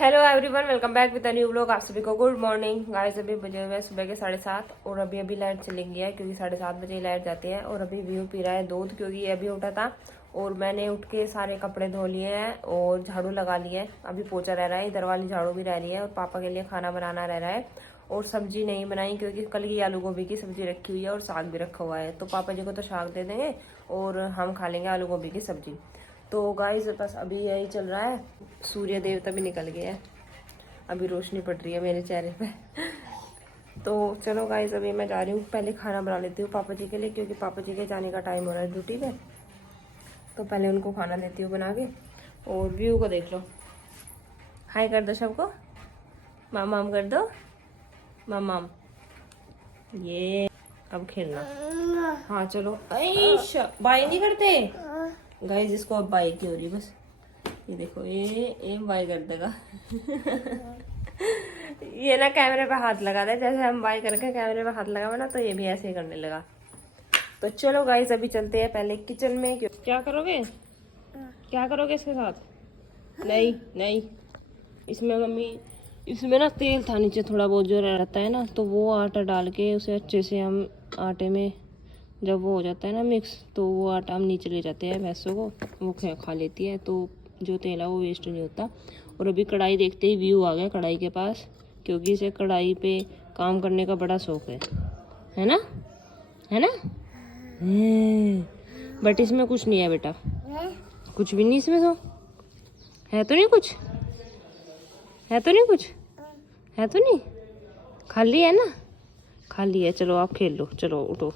Hello everyone, welcome back with new vlog. आप सभी को गुड मॉर्निंग गाइस। अभी बजे हुए सुबह के 7:30 और अभी लाइट चली गई है क्योंकि 7:30 बजे लाइट जाती है। और अभी व्यू पी रहा है दूध क्योंकि ये अभी उठा था और मैंने उठ के सारे कपड़े धो लिए हैं और झाड़ू लगा लिया है। अभी पोछा रह रहा है, इधर वाली झाड़ू भी रह रही है और पापा के लिए खाना बनाना रह रहा है। और सब्जी नहीं बनाई क्योंकि कल की आलू गोभी की सब्जी रखी हुई है और साग भी रखा हुआ है, तो पापा जी को तो साग दे देंगे और हम खा लेंगे आलू गोभी की सब्जी। तो गाइस बस अभी यही चल रहा है। सूर्य देवता भी निकल गया है, अभी रोशनी पड़ रही है मेरे चेहरे पे। तो चलो गाइस, अभी मैं जा रही हूँ, पहले खाना बना लेती हूँ पापा जी के लिए क्योंकि पापा जी के जाने का टाइम हो रहा है ड्यूटी पे। तो पहले उनको खाना देती हूँ बना के। और व्यू को देख लो, हाय कर दो सबको, माम माम कर दो, माम माम। ये अब खेलना। हाँ चलो, बाय नहीं करते गाइस, इसको अब बाय की हो रही बस। ये देखो, ये बाय कर देगा। ये ना कैमरे पे हाथ लगा दे, जैसे हम बाय करके कैमरे पे हाथ लगावे ना, तो ये भी ऐसे ही करने लगा। तो चलो गाइस, अभी चलते हैं पहले किचन में। क्या करोगे, क्या करोगे इसके साथ? नहीं नहीं, इसमें मम्मी, इसमें ना तेल था नीचे थोड़ा बहुत जो रहता है ना, तो वो आटा डाल के उसे अच्छे से हम आटे में, जब वो हो जाता है ना मिक्स, तो वो आटा हम नीचे ले जाते हैं भैंसों को, वो खा लेती है, तो जो तेल है वो वेस्ट नहीं होता। और अभी कढ़ाई देखते ही व्यू आ गया कढ़ाई के पास, क्योंकि इसे कढ़ाई पे काम करने का बड़ा शौक है ना, है ना। बट इसमें कुछ नहीं है बेटा, कुछ भी नहीं इसमें, तो है तो नहीं कुछ, है तो नहीं कुछ, है तो नहीं, खाली है ना, खाली है। चलो आप खेल लो, चलो उठो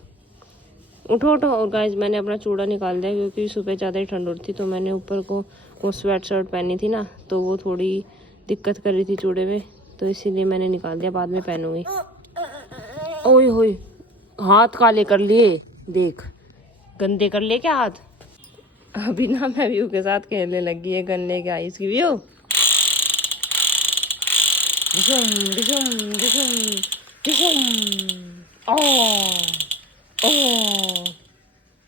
उठो उठो। और गाइस, मैंने अपना चूड़ा निकाल दिया क्योंकि सुबह ज़्यादा ही ठंड उठती, तो मैंने ऊपर को वो स्वेट शर्ट पहनी थी ना, तो वो थोड़ी दिक्कत कर रही थी चूड़े में, तो इसीलिए मैंने निकाल दिया, बाद में पहनूंगी। ओए होए, हाथ काले कर लिए, देख गंदे कर लिए क्या हाथ। अभी ना मैं व्यू के साथ खेलने लगी है, गन्ने के आइस की व्यू। डिशुम डिशुम डिशुम डिशुम। ओ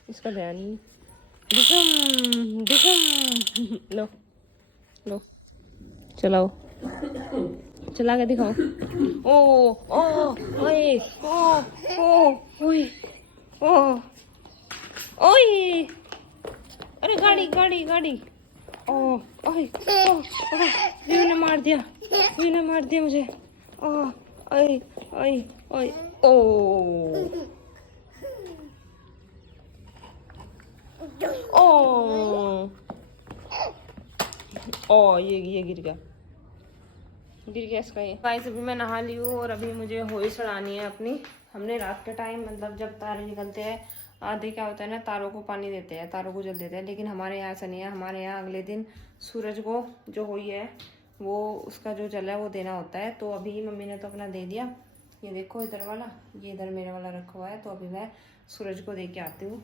इसका ध्यान ही। डिशुम डिशुम। लो लो, चलाओ, चला के दिखाओ। ओ ओ ओए ओ ओ ओए ओ ओए, अरे गाड़ी गाड़ी गाड़ी। ओ ओए ओ, व्यू ने मार दिया, व्यू ने मार दिया मुझे। ओ ओए ओए ओए ओ ओ ओ, ये गिर गया, गिर गया इसका। ये गाइस, अभी मैं नहा ली हूँ और अभी मुझे होई चढ़ानी है अपनी। हमने रात के टाइम, मतलब जब तारे निकलते हैं आधे, क्या होता है ना, तारों को पानी देते हैं, तारों को जल देते हैं, लेकिन हमारे यहाँ ऐसा नहीं है। हमारे यहाँ अगले दिन सूरज को जो होई है वो, उसका जो जल है वो देना होता है। तो अभी मम्मी ने तो अपना दे दिया, ये देखो इधर वाला, ये इधर मेरे वाला रखा हुआ है, तो अभी मैं सूरज को दे के आती हूँ।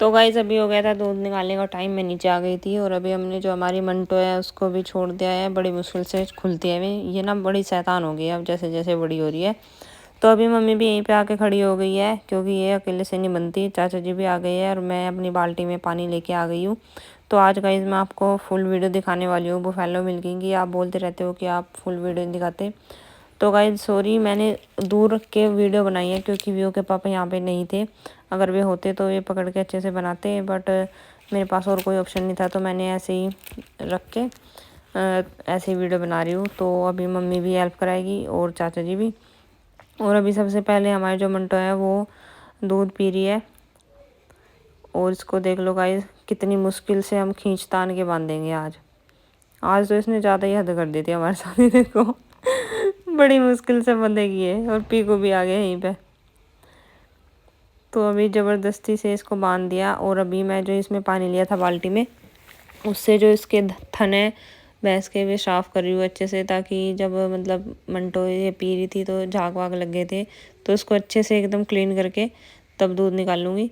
तो गाइस, अभी हो गया था दूध निकालने का टाइम, मैं नीचे आ गई थी और अभी हमने जो हमारी मंटो है उसको भी छोड़ दिया है। बड़ी मुश्किल से खुलती है ये ना, बड़ी शैतान हो गई है अब जैसे जैसे बड़ी हो रही है। तो अभी मम्मी भी यहीं पे आके खड़ी हो गई है क्योंकि ये अकेले से नहीं बनती। चाचा जी भी आ गए हैं और मैं अपनी बाल्टी में पानी लेके आ गई हूँ। तो आज गाइस मैं आपको फुल वीडियो दिखाने वाली हूँ बुफेलो मिल्क की। आप बोलते रहते हो कि आप फुल वीडियो नहीं दिखाते, तो गाइस सॉरी, मैंने दूर रख के वीडियो बनाई है क्योंकि व्यू के पापा यहाँ पे नहीं थे। अगर वे होते तो ये पकड़ के अच्छे से बनाते, बट मेरे पास और कोई ऑप्शन नहीं था, तो मैंने ऐसे ही रख के ऐसे ही वीडियो बना रही हूँ। तो अभी मम्मी भी हेल्प कराएगी और चाचा जी भी। और अभी सबसे पहले हमारी जो मंटो है वो दूध पी रही है और इसको देख लो गाइस, कितनी मुश्किल से हम खींच तान के बांधेंगे। आज तो इसने ज़्यादा ही हद कर दी थी हमारे साथ, देखो बड़ी मुश्किल से बंधेगी है। और पीकू भी आ गया यहीं पे, तो अभी ज़बरदस्ती से इसको बांध दिया। और अभी मैं जो इसमें पानी लिया था बाल्टी में, उससे जो इसके थन है भैंस के भी साफ़ कर रही हूँ अच्छे से, ताकि जब मतलब मंटो ये पी रही थी तो झाग वाग लग गए थे, तो उसको अच्छे से एकदम क्लीन करके तब दूध निकाल लूँगी।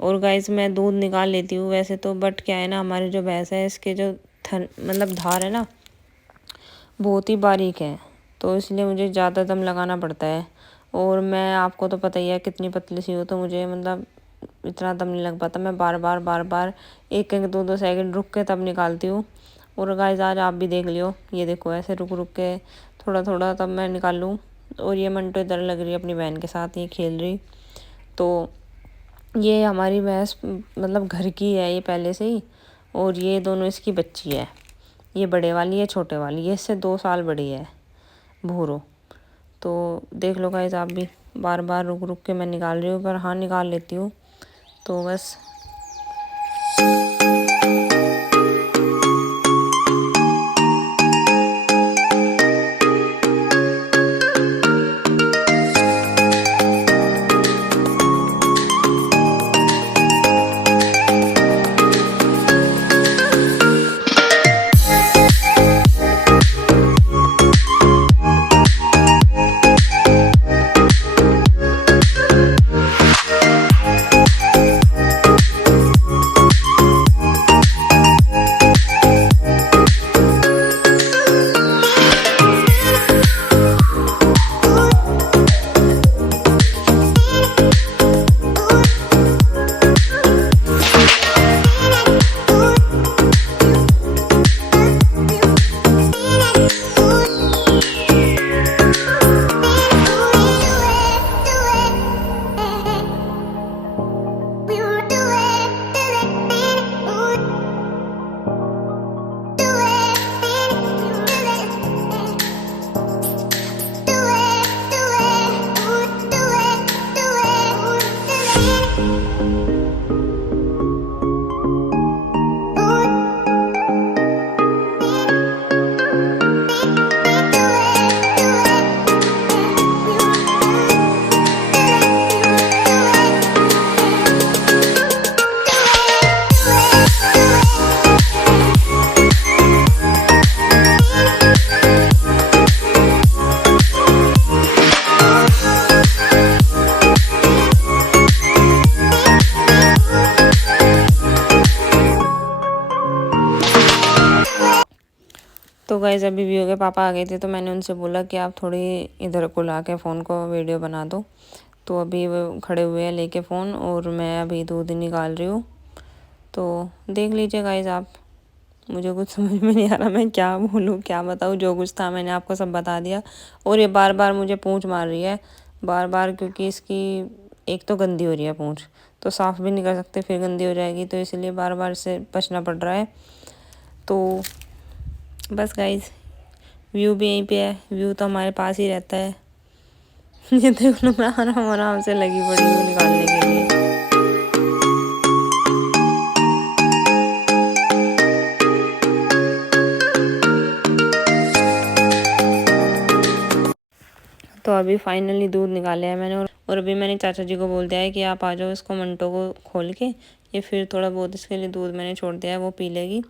और गाइस मैं दूध निकाल लेती हूँ वैसे तो, बट क्या है ना, हमारी जो भैंस है इसके जो मतलब धार है ना बहुत ही बारीक है, तो इसलिए मुझे ज़्यादा दम लगाना पड़ता है। और मैं, आपको तो पता ही है कितनी पतली सी हूँ, तो मुझे मतलब इतना दम नहीं लग पाता। मैं बार बार एक एक दो दो सेकंड रुक के तब निकालती हूँ। और गाइस आज आप भी देख लियो, ये देखो ऐसे रुक रुक के थोड़ा थोड़ा तब मैं निकाल लूँ। और ये मंटो इधर लग रही है अपनी बहन के साथ, ये खेल रही। तो ये हमारी भैंस मतलब घर की है ये पहले से ही, और ये दोनों इसकी बच्ची है। ये बड़े वाली है, छोटे वाली, ये इससे 2 साल बड़ी है, भूरो। तो देख लो गाइस आप भी, बार बार रुक रुक के मैं निकाल रही हूँ, पर हाँ निकाल लेती हूँ। तो बस तो गाइस अभी वीओ के पापा आ गए थे, तो मैंने उनसे बोला कि आप थोड़ी इधर को ला के फ़ोन को वीडियो बना दो। तो अभी वो खड़े हुए हैं लेके फ़ोन, और मैं अभी दूध निकाल रही हूँ। तो देख लीजिए गाइस आप, मुझे कुछ समझ में नहीं आ रहा मैं क्या बोलूँ क्या बताऊँ, जो कुछ था मैंने आपको सब बता दिया। और ये बार बार मुझे पूँछ मार रही है, बार बार, क्योंकि इसकी एक तो गंदी हो रही है पूँछ, तो साफ़ भी नहीं कर सकते, फिर गंदी हो जाएगी, तो इसलिए बार बार से बचना पड़ रहा है। तो बस गाइस, व्यू भी यहीं पे है, व्यू तो हमारे पास ही रहता है। ये देख लो मैं आराम आराम से लगी पड़ी हूँ निकालने के लिए। तो अभी फाइनली दूध निकाला है मैंने, और अभी मैंने चाचा जी को बोल दिया है कि आप आ जाओ इसको मंटो को खोल के, ये फिर थोड़ा बहुत इसके लिए दूध मैंने छोड़ दिया है, वो पी लेगी।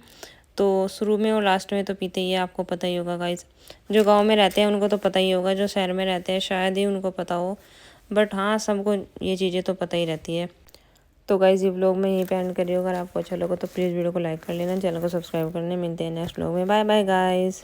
तो शुरू में और लास्ट में तो पीते ही है, आपको पता ही होगा गाइस। जो गांव में रहते हैं उनको तो पता ही होगा, जो शहर में रहते हैं शायद ही उनको पता हो, बट हाँ सबको ये चीज़ें तो पता ही रहती है। तो गाइस ये व्लॉग में यहीं पे एंड करिए, अगर आपको अच्छा लगा तो प्लीज़ वीडियो को लाइक कर लेना, चैनल को सब्सक्राइब करने। मिलते हैं नेक्स्ट व्लॉग में, बाय बाय गाइस।